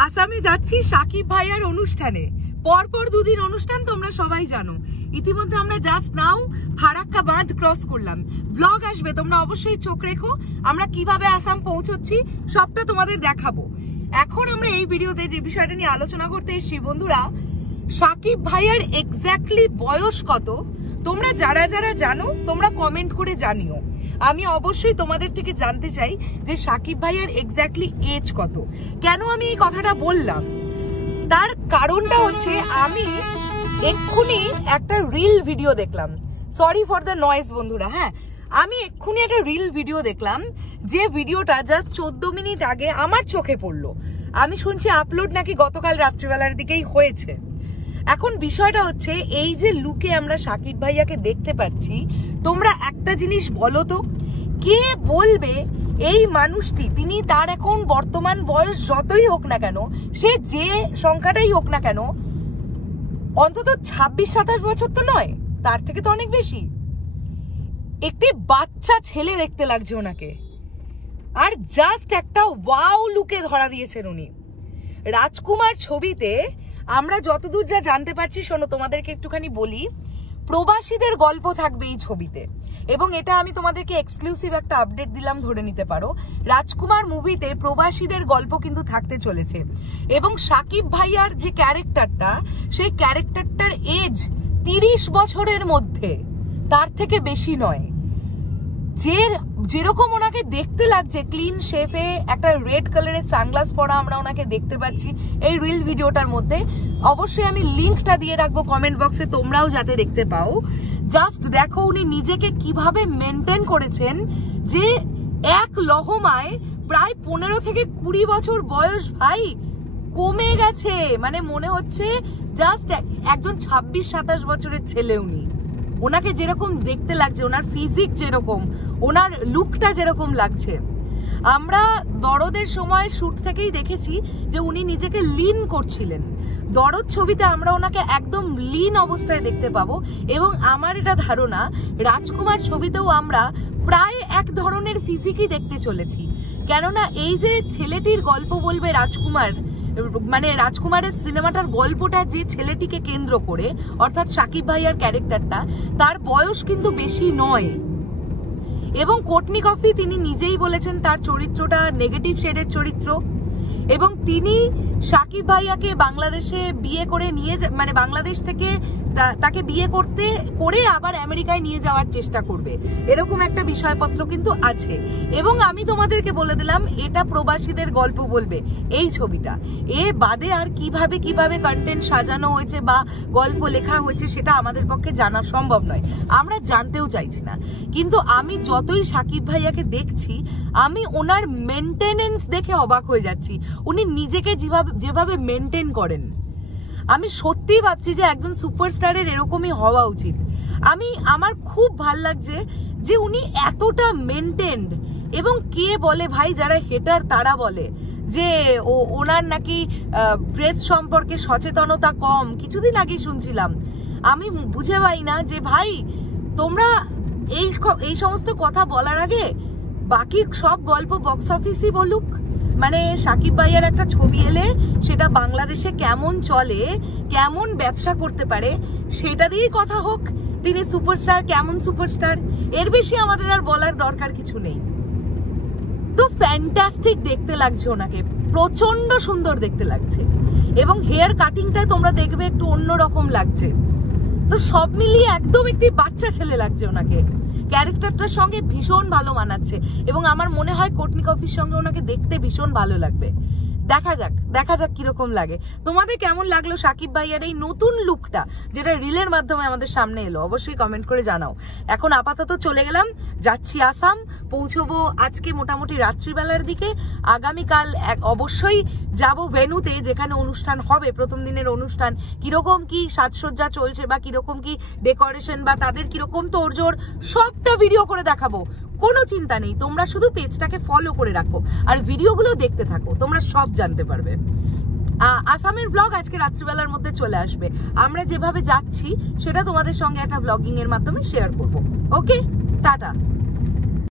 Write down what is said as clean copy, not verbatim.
আসামে যাচ্ছি সাকিব ভাইয়ার অনুষ্ঠানে। পরপর দুদিন অনুষ্ঠান, তোমরা সবাই জানো। ইতিমধ্যে আমরা জাস্ট নাও ফারাক্কা বাঁধ ক্রস করলাম। ব্লগ আসবে, তোমরা অবশ্যই চোখ রেখো। আমরা কিভাবে আসাম পৌঁছচ্ছি সবটা তোমাদের দেখাবো। এখন আমরা এই ভিডিওতে যে বিষয়টা নিয়ে আলোচনা করতে এসেছি বন্ধুরা, সাকিব ভাইয়ার এক্স্যাক্টলি বয়স কত তোমরা যারা যারা জানো তোমরা কমেন্ট করে জানিও। আমি অবশ্যই তোমাদের থেকে জানতে চাই যে সাকিব ভাইয়ার এক্স্যাক্টলি এজ কত। কেন আমি এই কথাটা বললাম তার কারণটা হচ্ছে, আমি এক্ষুনি একটা রিল ভিডিও দেখলাম। সরি ফর দ্য নয়েজ বন্ধুরা। হ্যাঁ, আমি এক্ষুনি একটা রিল ভিডিও দেখলাম, যে ভিডিওটা জাস্ট 14 মিনিট আগে আমার চোখে পড়লো। আমি শুনছি আপলোড নাকি গতকাল রাত্রিবেলার দিকেই হয়েছে। এখন বিষয়টা হচ্ছে, এই যে লুকে আমরা সাকিব ভাইয়াকে দেখতে পাচ্ছি, তোমরা একটা জিনিস বলো তো, কে বলবে এই মানুষটি, তিনি তার এখন বর্তমান বয়স যতই হোক না কেন, সে যে সংখ্যাটাই হোক না কেন, অন্তত 26-27 বছর তো নয়, তার থেকে তো অনেক বেশি। একটি বাচ্চা ছেলে দেখতে লাগছে ওনাকে, আর জাস্ট একটা ওয়াও লুকে ধরা দিয়েছেন উনি। রাজকুমার ছবিতে আমরা যতদূর যা জানতে পারছি, শোনো তোমাদেরকে একটুখানি বলি, প্রবাসীদের গল্প থাকবে এই ছবিতে, এবং এটা আমি তোমাদেরকে এক্সক্লুসিভ একটা আপডেট দিলাম, ধরে নিতে পারো। রাজকুমার মুভিতে প্রবাসীদের গল্প কিন্তু থাকতে চলেছে, এবং সাকিব ভাইয়ার যে ক্যারেক্টারটা, সেই ক্যারেক্টারটার এজ 30 বছরের মধ্যে, তার থেকে বেশি নয়। যেরকম ওনাকে দেখতে লাগছে, ক্লিন শেফে, একটা রেড কালারের সানগ্লাস পরা আমরা ওনাকে দেখতে পাচ্ছি এই রিল ভিডিওটার মধ্যে। অবশ্যই আমি লিঙ্কটা দিয়ে রাখবো কমেন্ট বক্সে, তোমরাও যাতে দেখতে পাও। জাস্ট দেখো উনি নিজেকে কিভাবে মেনটেন করেছেন, যে এক লহমায় প্রায় 15 থেকে 20 বছর বয়স ভাই কমে গেছে। মানে মনে হচ্ছে জাস্ট একজন 26-27 বছরের ছেলে উনি। ওনাকে যেরকম দেখতে লাগছে, ওনার ফিজিক যেরকম, ওনার লুকটা যেরকম লাগছে, আমরা দরদের সময় শুট থেকেই দেখেছি যে উনি নিজেকে লিন করছিলেন। দরদ ছবিতে আমরা ওনাকে একদম লিন অবস্থায় দেখতে পাবো, এবং আমার এটা ধারণা রাজকুমার ছবিতেও আমরা প্রায় এক ধরনের ফিজিকই দেখতে চলেছি। কেননা এই যে ছেলেটির গল্প বলবে রাজকুমার, মানে রাজকুমারের সিনেমাটার গল্পটা যে ছেলেটিকে কেন্দ্র করে, অর্থাৎ সাকিব ভাইয়ার ক্যারেক্টারটা, তার বয়স কিন্তু বেশি নয়। এবং কোটনি কফি তিনি নিজেই বলেছেন তার চরিত্রটা নেগেটিভ শেডের চরিত্র, এবং তিনি সাকিব ভাইয়াকে বাংলাদেশে বিয়ে করে নিয়ে, মানে বাংলাদেশ থেকে তাকে বিয়ে করে আবার আমেরিকায় নিয়ে যাওয়ার চেষ্টা করবে, এরকম একটা বিষয়পত্র কিন্তু আছে। এবং আমি তোমাদেরকে বলে দিলাম, এটা প্রবাসীদের গল্প বলবে এই ছবিটা। এ বাদে আর কিভাবে কন্টেন্ট সাজানো হয়েছে বা গল্প লেখা হয়েছে সেটা আমাদের পক্ষে জানা সম্ভব নয়, আমরা জানতেও চাইছি না। কিন্তু আমি যতই সাকিব ভাইয়াকে দেখছি, আমি ওনার মেনটেনেন্স দেখে অবাক হয়ে যাচ্ছি। উনি নিজেকে যেভাবে মেনটেন করেন, আমি সত্যি ভাবছি যে একজন সুপারস্টারের এরকমই হওয়া উচিত। আমার খুব ভাল লাগছে যে উনি এতটা মেনটেন্ড। এবং কে বলে ভাই, যারা হেটার তারা বলে যে ওনার নাকি প্রেস সম্পর্কে সচেতনতা কম। কিছুদিন আগে শুনছিলাম, আমি বুঝে পাই না যে ভাই তোমরা এই সমস্ত কথা বলার আগে বাকি সব গল্প বক্স অফিসই বলুক। মানে সাকিব ভাইয়ার একটা ছবি এলে সেটা বাংলাদেশে কেমন চলে, কেমন ব্যবসা করতে পারে, সেটা দিয়েই কথা হোক। তিনি সুপারস্টার, কেমন সুপারস্টার, এর বেশি আমাদের আর বলার দরকার কিছু নেই। তো ফ্যান্টাস্টিক দেখতে লাগছে ওনাকে, প্রচন্ড সুন্দর দেখতে লাগছে, এবং হেয়ার কাটিংটা তোমরা দেখবে একটু অন্যরকম লাগছে। তো সব মিলিয়ে একদম একটি বাচ্চা ছেলে লাগছে ওনাকে। ক্যারেক্টারটার সঙ্গে ভীষণ ভালো মানাচ্ছে, এবং আমার মনে হয় কোটনি কফির সঙ্গে ওনাকে দেখতে ভীষণ ভালো লাগবে। দেখা যাক কিরকম লাগে। তোমাদের কেমন লাগলো সাকিব ভাইয়ার এই নতুন লুকটা, যেটা রিলের মাধ্যমে আমাদের সামনে এলো? অবশ্যই কমেন্ট করে জানাও। এখন আপাতত চলে গেলাম, যাচ্ছি আসাম, পৌঁছবো আজকে মোটামুটি রাত্রিবেলার দিকে। আগামীকাল অবশ্যই যাব ভেন্যুতে, যেখানে অনুষ্ঠান হবে, প্রথম দিনের অনুষ্ঠান। কিরকম কি সাজসজ্জা চলছে, বা কিরকম কি ডেকোরেশন, বা তাদের কিরকম তোড়জোড়, সবটা ভিডিও করে দেখাবো। কোনো চিন্তা নেই, তোমরা শুধু পেজটাকে ফলো করে রাখো আর ভিডিওগুলো দেখতে থাকো, তোমরা সব জানতে পারবে। আসামের ব্লগ আজকে রাত্রিবেলার মধ্যে চলে আসবে। আমরা যেভাবে যাচ্ছি সেটা তোমাদের সঙ্গে একটা ব্লগিং এর মাধ্যমে শেয়ার করব। ওকে, টাটা।